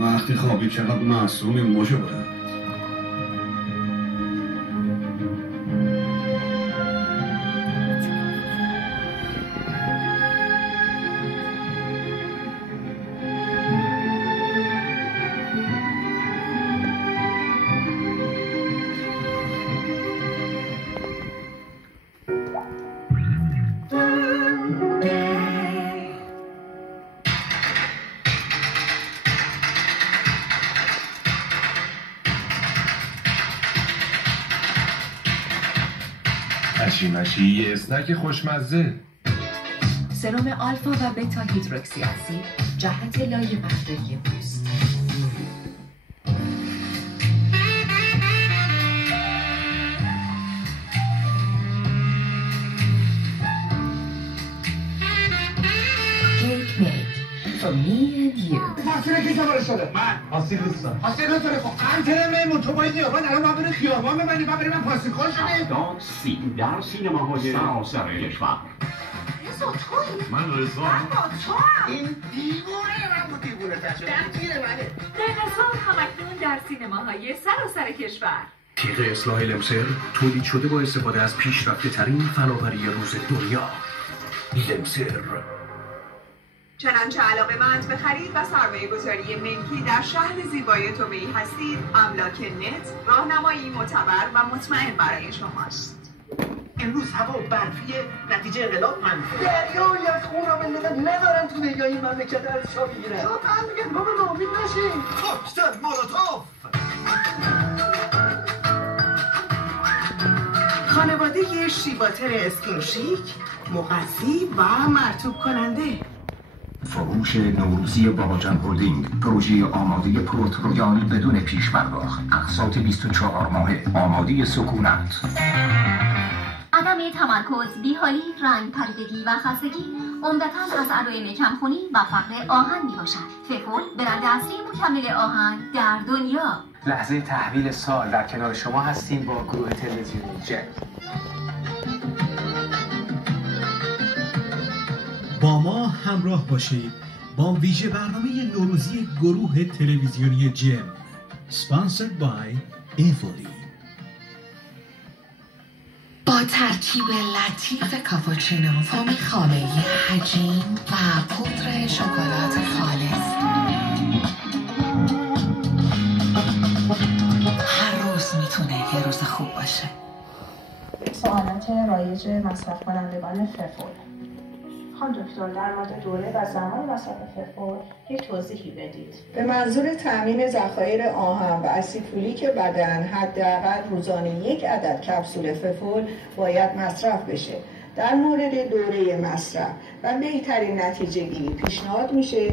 وقتی خوابی چقدر معصومی موشه بوده. مشی یه اسنک خوشمزه. سرم آلفا و بتا هیدروکسی اسید جهت لایه برداری پوست. Cake made for me and you. ماشینه کی سوار شده؟ من حاصل نیستم. حاصل نداره خب قنطره میمون تو باید نیابان الان باید بره خیابان ببندی باید بریم پاسی خوش شدیم. در سینماهای سراسر کشور. رضا تویی؟ من رضا. من با تو هم. این دیوونه من بود دیوونه تشد. دقیقه منه. دقیقه همکنون در سینماهای سراسر کشور. تیغ اصلاح لمسر تولید شده با استفاده از پیشرفته ترین فناوری روز دنیا. لمسر. چنانچه علاقه‌مند به خرید و سرمایه‌گذاری ملکی در شهر زیبای توبه‌ای هستید، املاک نت راهنمایی معتبر و مطمئن برای شماست. امروز هوا برفیه نتیجه انقلاب منفی. دریایی از خون را ملت ندارن تو دنیا این مملکت از شا بگیرن. واقعا میگن بابا ناامید نشین. کوکتل مولوتوف. خانواده شیباتر اسکینشیک مغذی و مرطوب کننده. فروش نوروزی باهاجان هولدینگ، پروژه آماده پورت رویال بدون پیش پرداخت، اقساط 24 ماهه، آماده سکونت. عدم تمرکز، بیحالی، رنگ پریدگی و خستگی عمدتاً از علائم کمخونی و فقر آهن میباشد. ففول برند اصلی مکمل آهن در دنیا. لحظه تحویل سال در کنار شما هستیم با گروه تلویزیونی جم. با ما همراه باشید با ویژه برنامه نوروزی گروه تلویزیونی جم Sponsored by ایوری. با ترکیب لطیف کاپوچینو، فوم خامه‌ای حجیم و پودر شکلات خالص، هر روز میتونه یه روز خوب باشه. سوالات رایج مصرف کنندگان ففول. خانم دکتر، در مورد دوره و زمان مصرف ففول یک توضیحی بدید. به منظور تامین ذخایر آهن و اسیدفولیک بدن حداقل روزانه 1 عدد کپسول ففول باید مصرف بشه. در مورد دوره مصرف و بهترین نتیجه گیری پیشنهاد میشه